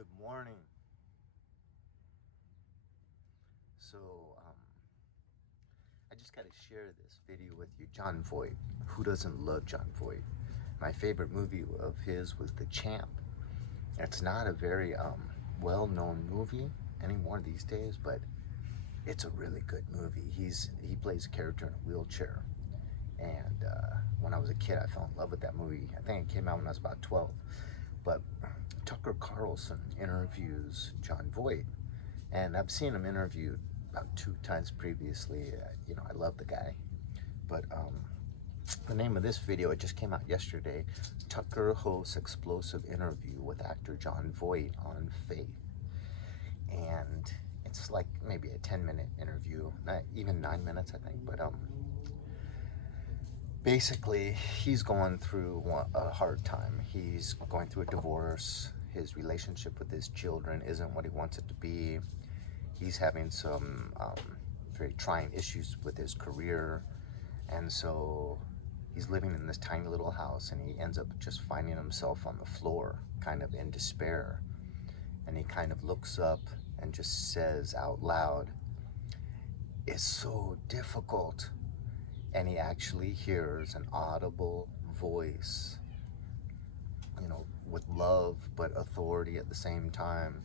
Good morning. So, I just got to share this video with you. John Voight. Who doesn't love John Voight? My favorite movie of his was The Champ. It's not a very well-known movie anymore these days, but it's a really good movie. He plays a character in a wheelchair. And when I was a kid, I fell in love with that movie. I think it came out when I was about 12. But Tucker Carlson interviews John Voight. And I've seen him interviewed about 2 times previously. I love the guy. But the name of this video, it just came out yesterday. Tucker hosts explosive interview with actor John Voight on Faith. And it's like maybe a 10-minute interview, not even 9 minutes, I think. But basically, he's going through a hard time. He's going through a divorce. His relationship with his children isn't what he wants it to be. He's having some very trying issues with his career. And so he's living in this tiny little house, and he ends up just finding himself on the floor, kind of in despair. And he kind of looks up and just says out loud, "It's so difficult." And he actually hears an audible voice, with love but authority at the same time.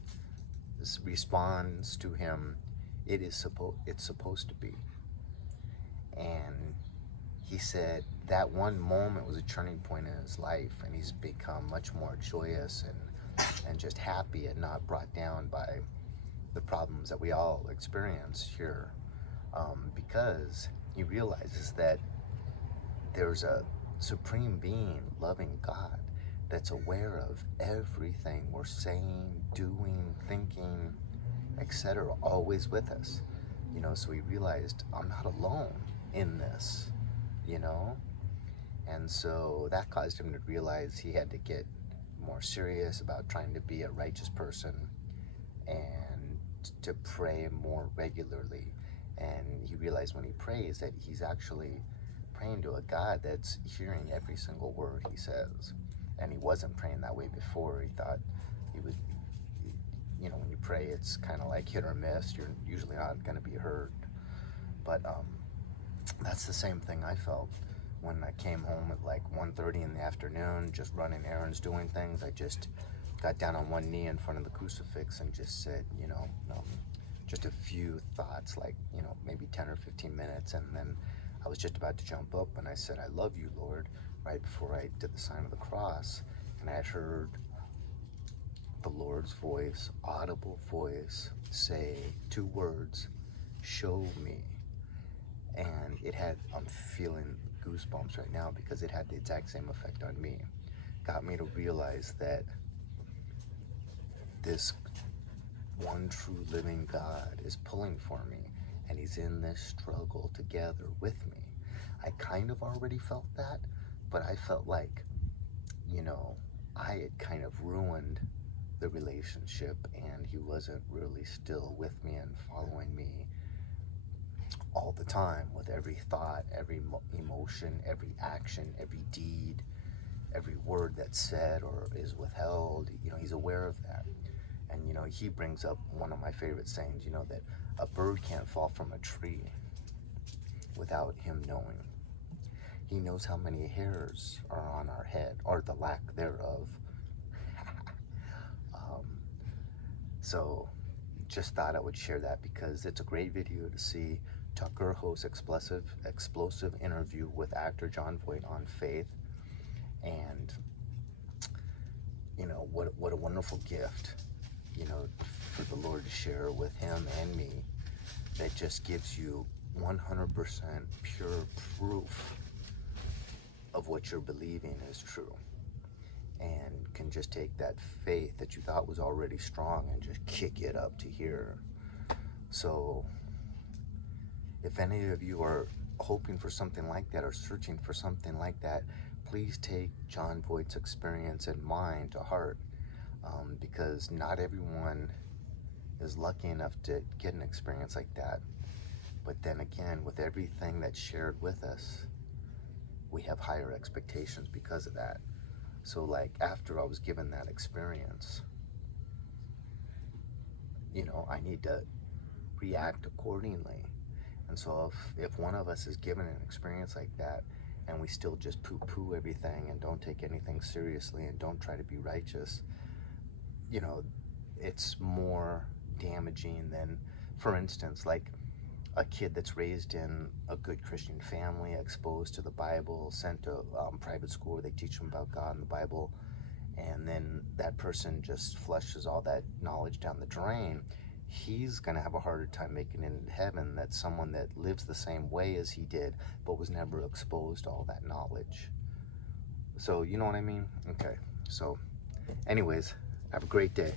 This responds to him, it's supposed to be. And he said that one moment was a turning point in his life, and he's become much more joyous and just happy and not brought down by the problems that we all experience here, because he realizes that there's a supreme being, loving God, that's aware of everything we're saying, doing, thinking, etc., always with us. So he realized, I'm not alone in this, and so that caused him to realize he had to get more serious about trying to be a righteous person and to pray more regularly. And he realized when he prays that he's actually praying to a God that's hearing every single word he says. And he wasn't praying that way before. He thought he would, when you pray, it's kind of like hit or miss. You're usually not going to be heard. But that's the same thing I felt when I came home at like 1:30 in the afternoon, just running errands, doing things. I just got down on one knee in front of the crucifix and just said, just a few thoughts, like, maybe 10 or 15 minutes. And then I was just about to jump up, and I said, "I love you, Lord," right before I did the sign of the cross. And I had heard the Lord's voice, audible voice, say 2 words, "Show me." And I'm feeling goosebumps right now because it had the exact same effect on me. Got me to realize that this one true living God is pulling for me, and he's in this struggle together with me. I kind of already felt that, but I felt like, I had kind of ruined the relationship, and he wasn't really still with me and following me all the time with every thought, every emotion, every action, every deed, every word that's said or is withheld. He's aware of that. And, he brings up one of my favorite sayings, that a bird can't fall from a tree without him knowing. He knows how many hairs are on our head, or the lack thereof. So just thought I would share that because it's a great video to see. Tucker hosts explosive interview with actor John Voight on Faith. And, what a wonderful gift, for the Lord to share with him and me, that just gives you 100% pure proof of what you're believing is true, and can just take that faith that you thought was already strong and just kick it up to here. So if any of you are hoping for something like that or searching for something like that, please take John Voight's experience and mine to heart, because not everyone is lucky enough to get an experience like that. But then again, with everything that's shared with us, we have higher expectations because of that. So like after I was given that experience, I need to react accordingly. And so if one of us is given an experience like that, and we still just poo-poo everything and don't take anything seriously and don't try to be righteous, it's more damaging than, for instance, like a kid that's raised in a good Christian family, exposed to the Bible, sent to private school where they teach them about God and the Bible, and then that person just flushes all that knowledge down the drain. He's going to have a harder time making it into heaven than someone that lives the same way as he did but was never exposed to all that knowledge. So you know what I mean? Okay, so anyways, have a great day.